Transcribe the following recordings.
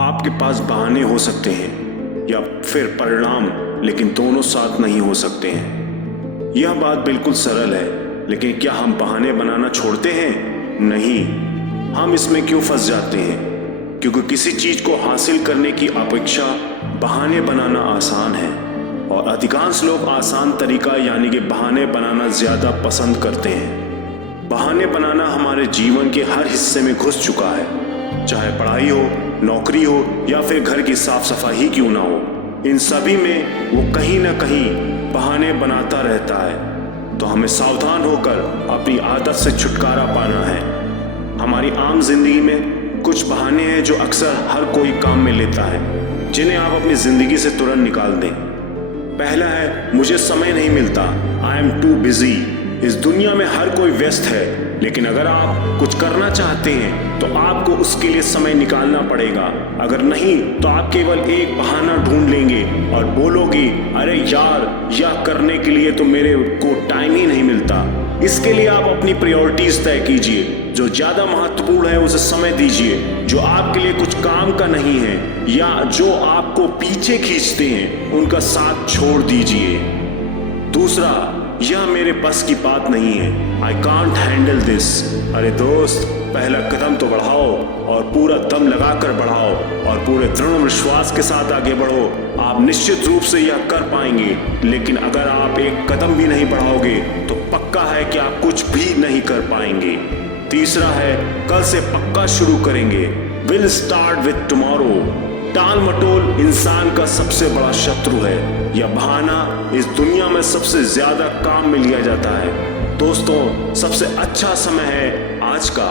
आपके पास बहाने हो सकते हैं या फिर परिणाम, लेकिन दोनों साथ नहीं हो सकते हैं। यह बात बिल्कुल सरल है, लेकिन क्या हम बहाने बनाना छोड़ते हैं? नहीं। हम इसमें क्यों फंस जाते हैं? क्योंकि किसी चीज को हासिल करने की अपेक्षा बहाने बनाना आसान है, और अधिकांश लोग आसान तरीका यानी कि बहाने बनाना ज्यादा पसंद करते हैं। बहाने बनाना हमारे जीवन के हर हिस्से में घुस चुका है, चाहे पढ़ाई हो, नौकरी हो या फिर घर की साफ सफाई ही क्यों ना हो। इन सभी में वो कहीं ना कहीं बहाने बनाता रहता है। तो हमें सावधान होकर अपनी आदत से छुटकारा पाना है। हमारी आम जिंदगी में कुछ बहाने हैं जो अक्सर हर कोई काम में लेता है, जिन्हें आप अपनी जिंदगी से तुरंत निकाल दें। पहला है, मुझे समय नहीं मिलता, आई एम टू बिजी। इस दुनिया में हर कोई व्यस्त है, लेकिन अगर आप कुछ करना चाहते हैं तो आपको उसके लिए समय निकालना पड़ेगा। अगर नहीं तो आप केवल एक बहाना ढूंढ लेंगे और बोलोगे, अरे यार, यह करने के लिए तो मेरे को टाइम ही नहीं मिलता। इसके लिए आप अपनी प्रायोरिटीज तय कीजिए। जो ज्यादा महत्वपूर्ण है उसे समय दीजिए। जो आपके लिए कुछ काम का नहीं है या जो आपको पीछे खींचते हैं, उनका साथ छोड़ दीजिए। दूसरा, यह मेरे बस की बात नहीं है, आई कांट हैंडल दिस। अरे दोस्त, पहला कदम तो बढ़ाओ और पूरा दम लगाकर बढ़ाओ और पूरे दृढ़ विश्वास के साथ आगे बढ़ो। आप निश्चित रूप से यह कर पाएंगे, लेकिन अगर आप एक कदम भी नहीं बढ़ाओगे तो पक्का है कि आप कुछ भी नहीं कर पाएंगे। तीसरा है, कल से पक्का शुरू करेंगे, विल स्टार्ट विथ टुमारो। टाल मटोल इंसान का सबसे बड़ा शत्रु है। यह बहाना इस दुनिया में सबसे ज्यादा काम में लिया जाता है। दोस्तों, सबसे अच्छा समय है आज का,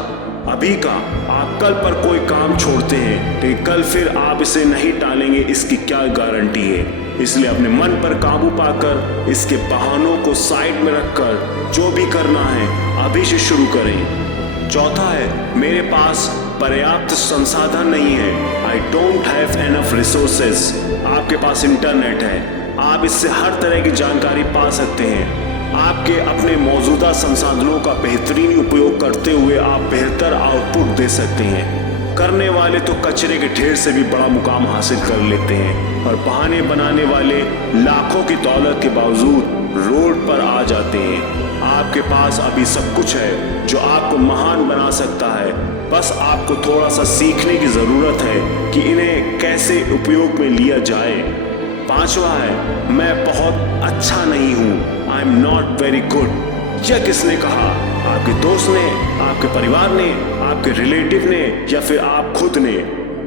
अभी का। आप कल पर कोई काम छोड़ते हैं, लेकिन कल फिर आप इसे नहीं टालेंगे, इसकी क्या गारंटी है? इसलिए अपने मन पर काबू पाकर इसके बहानों को साइड में रखकर जो भी करना है अभी से शुरू करें। चौथा है, मेरे पास पर्याप्त संसाधन नहीं है, I don't have enough resources. आपके पास इंटरनेट है, आप इससे हर तरह की जानकारी पा सकते हैं। आपके अपने मौजूदा संसाधनों का बेहतरीन उपयोग करते हुए आप बेहतर आउटपुट दे सकते हैं। करने वाले तो कचरे के ढेर से भी बड़ा मुकाम हासिल कर लेते हैं, और बहाने बनाने वाले लाखों की दौलत के बावजूद रोड पर आ जाते हैं। आपके पास अभी सब कुछ है जो आपको महान बना सकता है, बस आपको थोड़ा सा सीखने की जरूरत है कि इन्हें कैसे उपयोग में लिया जाए। पांचवा है, मैं बहुत अच्छा नहीं हूँ, I am not very good. यह किसने कहा? आपके दोस्त ने, आपके परिवार ने, आपके रिलेटिव ने या फिर आप खुद ने?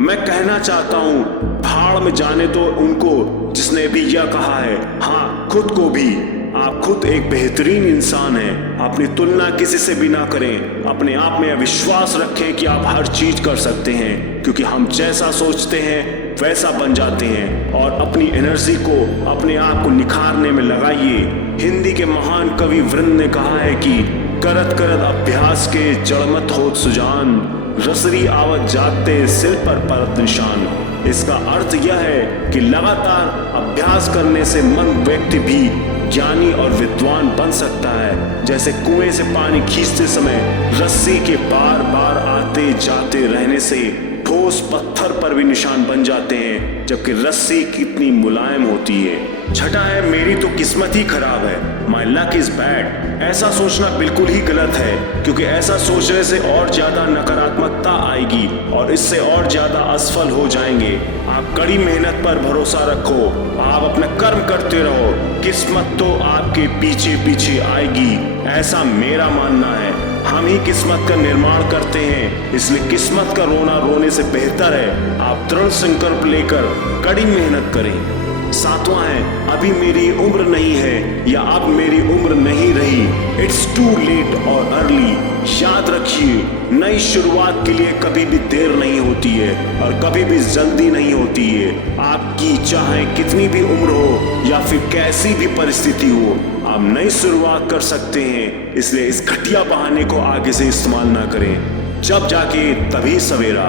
मैं कहना चाहता हूँ, भाड़ में जाने दो उनको जिसने भी यह कहा है। हाँ, खुद को भी। आप खुद एक बेहतरीन इंसान हैं। अपनी तुलना किसी से भी ना करें। अपने आप में विश्वास रखें कि आप हर चीज कर सकते हैं, क्योंकि हम जैसा सोचते हैं वैसा बन जाते हैं। और अपनी एनर्जी को अपने आप को निखारने में लगाइए। हिंदी के महान कवि वृंद ने कहा है कि करत करत अभ्यास के जड़मत होत सुजान, रसरी आवत जाते सिल पर परत निशान। इसका अर्थ यह है कि लगातार अभ्यास करने से मन व्यक्ति भी ज्ञानी और विद्वान बन सकता है। जैसे कुएं से पानी खींचते समय रस्सी के बार बार आते जाते रहने से ठोस पत्थर पर भी निशान बन जाते हैं, जबकि रस्सी कितनी मुलायम होती है। छठा है, मेरी तो किस्मत ही खराब है, माई लक इज बैड। ऐसा सोचना बिल्कुल ही गलत है, क्योंकि ऐसा सोचने से और ज्यादा नकारात्मकता आएगी और इससे और ज्यादा असफल हो जाएंगे। आप कड़ी मेहनत पर भरोसा रखो, आप अपना कर्म करते रहो, किस्मत तो आपके पीछे पीछे आएगी, ऐसा मेरा मानना है। हम ही किस्मत का निर्माण करते हैं, इसलिए किस्मत का रोना रोने से बेहतर है आप दृढ़ संकल्प लेकर कड़ी मेहनत करें। सातवां है, अभी मेरी उम्र नहीं है या अब मेरी उम्र नहीं रही, इट्स टू लेट और अर्ली। याद रखिए, नई शुरुआत के लिए कभी भी देर नहीं होती है और कभी भी जल्दी नहीं होती है। आपकी चाहे कितनी भी उम्र हो या फिर कैसी भी परिस्थिति हो, आप नई शुरुआत कर सकते हैं। इसलिए इस घटिया बहाने को आगे से इस्तेमाल ना करें, जब जाके तभी सवेरा।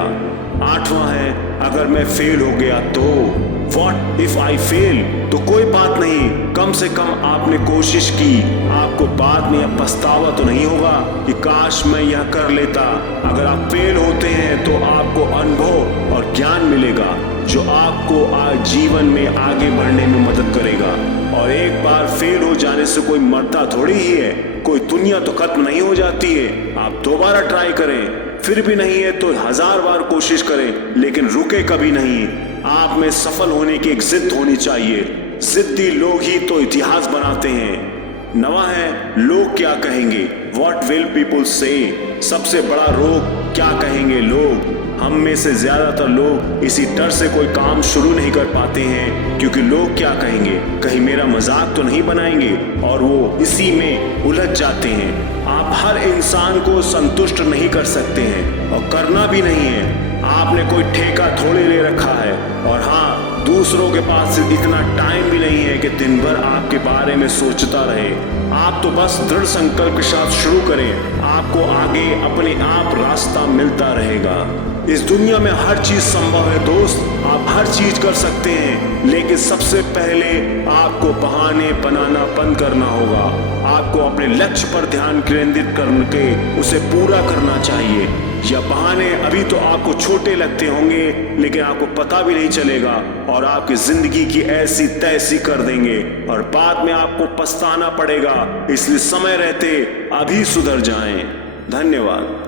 आठवां है, अगर मैं फेल हो गया तो व्हाट इफ आई फेल? तो कोई बात नहीं, कम से कम आपने कोशिश की। आपको बाद में यह पछतावा तो नहीं होगा कि काश मैं यह कर लेता। अगर आप फेल होते हैं तो आपको अनुभव और ज्ञान मिलेगा जो आपको आज जीवन में आगे बढ़ने में मदद करेगा। और एक बार फेल हो जाने से कोई मरता थोड़ी ही है, कोई दुनिया तो खत्म नहीं हो जाती है। आप दोबारा ट्राई करें, फिर भी नहीं है तो 1000 बार कोशिश करें, लेकिन रुके कभी नहीं। आप में सफल होने की एक जिद होनी चाहिए। जिद्दी लोग ही तो इतिहास बनाते हैं। नवा है, लोग क्या कहेंगे? व्हाट विल पीपल से? सबसे बड़ा रोग, क्या कहेंगे लोग? हम में से ज्यादातर लोग इसी डर से कोई काम शुरू नहीं कर पाते हैं, क्योंकि लोग क्या कहेंगे, कहीं मेरा मजाक तो नहीं बनाएंगे, और वो इसी में उलझ जाते हैं। आप हर इंसान को संतुष्ट नहीं कर सकते हैं और करना भी नहीं है। आपने कोई ठेका थोड़े ले रखा है। और हाँ, दूसरों के पास इतना टाइम भी नहीं है कि दिन भर आपके बारे में सोचता रहे। आप तो बस दृढ़ संकल्प के साथ शुरू करें, आपको आगे अपने आप रास्ता मिलता रहेगा। इस दुनिया में हर चीज संभव है दोस्त, आप हर चीज कर सकते हैं, लेकिन सबसे पहले आपको बहाने बनाना बंद करना होगा। आपको अपने लक्ष्य पर ध्यान केंद्रित करके उसे पूरा करना चाहिए। या बहाने अभी तो आपको छोटे लगते होंगे, लेकिन आपको पता भी नहीं चलेगा और आपकी जिंदगी की ऐसी तैसी कर देंगे और बाद में आपको पछताना पड़ेगा। इसलिए समय रहते अभी सुधर जाएं। धन्यवाद।